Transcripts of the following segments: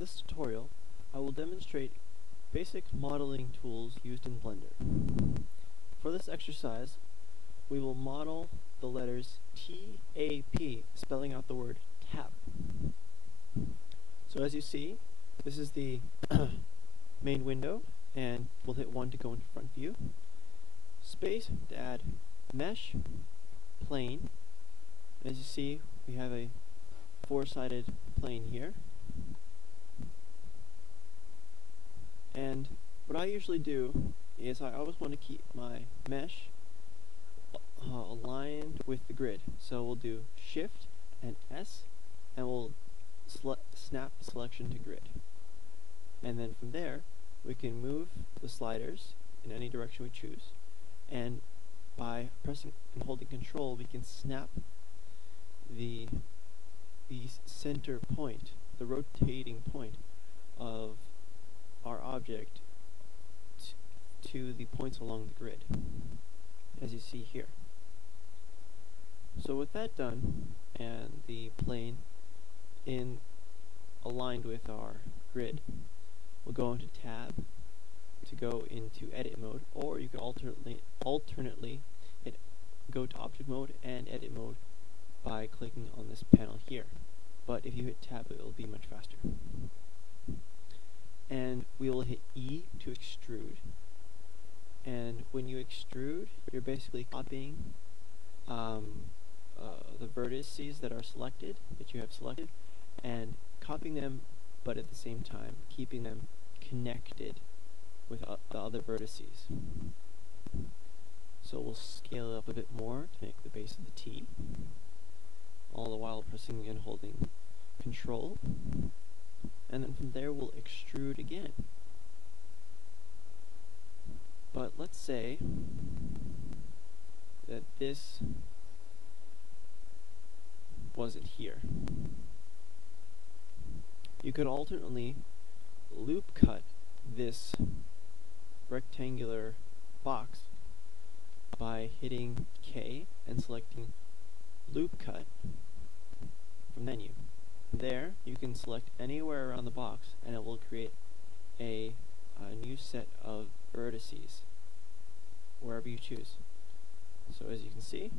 In this tutorial, I will demonstrate basic modeling tools used in Blender. For this exercise, we will model the letters T-A-P, spelling out the word tap. So as you see, this is the main window, and we'll hit 1 to go into front view. Space to add mesh, plane. As you see, we have a 4-sided plane here. And what I usually do is I always want to keep my mesh aligned with the grid. So we'll do Shift and S, and we'll snap the selection to grid. And then from there, we can move the sliders in any direction we choose. And by pressing and holding Control, we can snap the center point, the rotating point of our object to the points along the grid, as you see here. So with that done, and the plane aligned with our grid, we'll go into Tab to go into Edit mode, or you can alternately go to Object mode and Edit mode by clicking on this panel here. But if you hit Tab, it will be much faster. And we will hit E to extrude. And when you extrude, you're basically copying the vertices that are selected, that you have selected, and copying them, but at the same time keeping them connected with the other vertices. So we'll scale it up a bit more to make the base of the T, all the while pressing and holding Control. And then from there we'll extrude again. But let's say that this wasn't here. You could alternately loop cut this rectangular box by hitting K and selecting loop cut from menu. There, you can select anywhere around the box, and it will create a new set of vertices wherever you choose. So as you can see,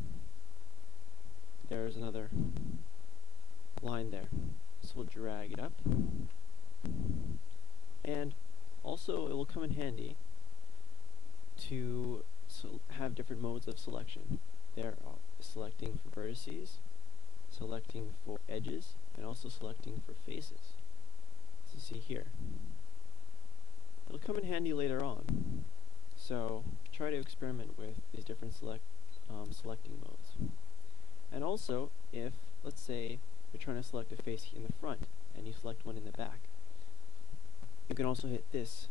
there's another line there. So we'll drag it up, and also it will come in handy to have different modes of selection. There are selecting for vertices, selecting for edges, and also selecting for faces, as you see here. It'll come in handy later on, so try to experiment with these different selecting modes. And also, if, let's say, you're trying to select a face in the front, and you select one in the back, you can also hit this,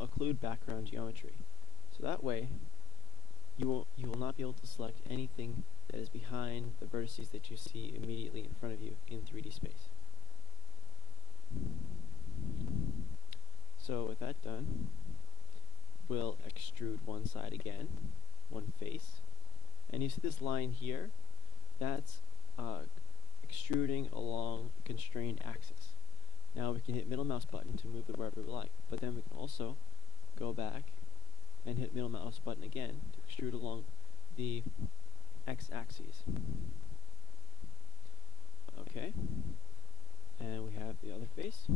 occlude background geometry. So that way, you will not be able to select anything that is behind the vertices that you see immediately in front of you in 3D space. So with that done, we'll extrude one side again, one face, and you see this line here, that's extruding along a constrained axis. Now we can hit middle mouse button to move it wherever we like, but then we can also go back and hit middle mouse button again to extrude along the x-axis. Okay, and we have the other face,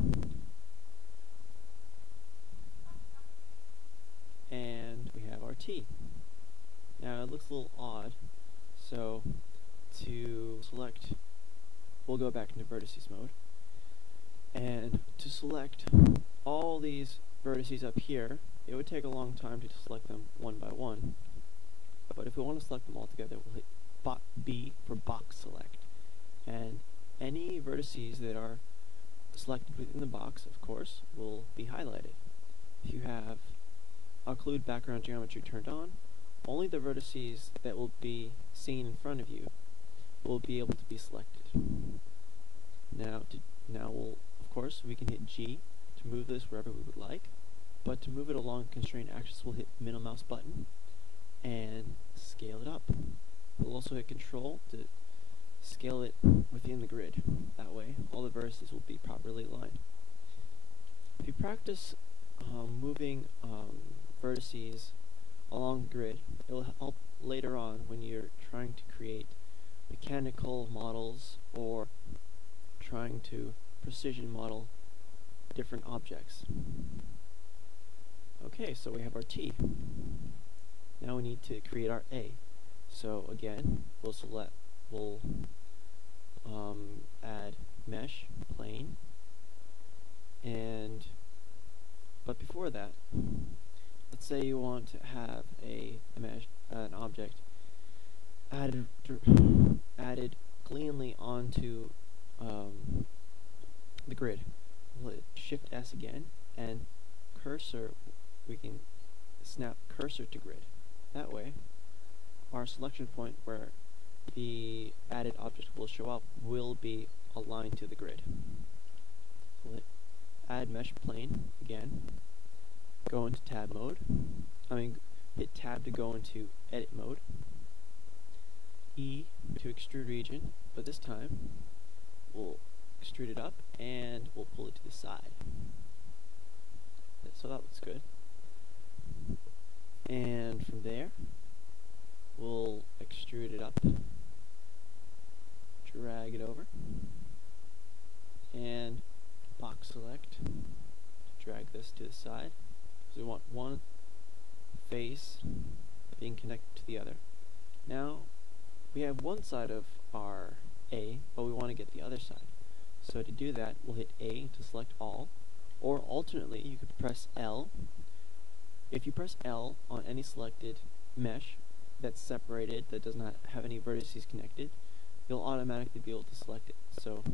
and we have our T. Now it looks a little odd, so to select, we'll go back into vertices mode, and to select all these vertices up here, it would take a long time to select them one by one. But if we want to select them all together, we'll hit B for box select. And any vertices that are selected within the box, of course, will be highlighted. If you have occlude background geometry turned on, only the vertices that will be seen in front of you will be able to be selected. Now of course, we can hit G to move this wherever we would like, but to move it along constrained axis, we'll hit middle mouse button and scale it up. We'll also hit Control to scale it within the grid. That way, all the vertices will be properly aligned. If you practice moving vertices along the grid, it will help later on when you're trying to create mechanical models or trying to precision model different objects. Okay, so we have our T. Now we need to create our A. So again, we'll add mesh plane, but before that, let's say you want to have an object added cleanly onto the grid. We'll hit Shift S again, and cursor, we can snap cursor to grid. That way, our selection point where the added object will show up will be aligned to the grid. We'll hit Add Mesh Plane again, go into tab mode, hit tab to go into edit mode, E to extrude region, but this time we'll extrude it up and we'll pull it to the side. So that looks good. And from there, we'll extrude it up, drag it over, and box select to drag this to the side. So we want one face being connected to the other. Now, we have one side of our A, but we want to get the other side. So to do that, we'll hit A to select all, or alternately, you could press L. If you press L on any selected mesh that's separated, that does not have any vertices connected, you'll automatically be able to select it. So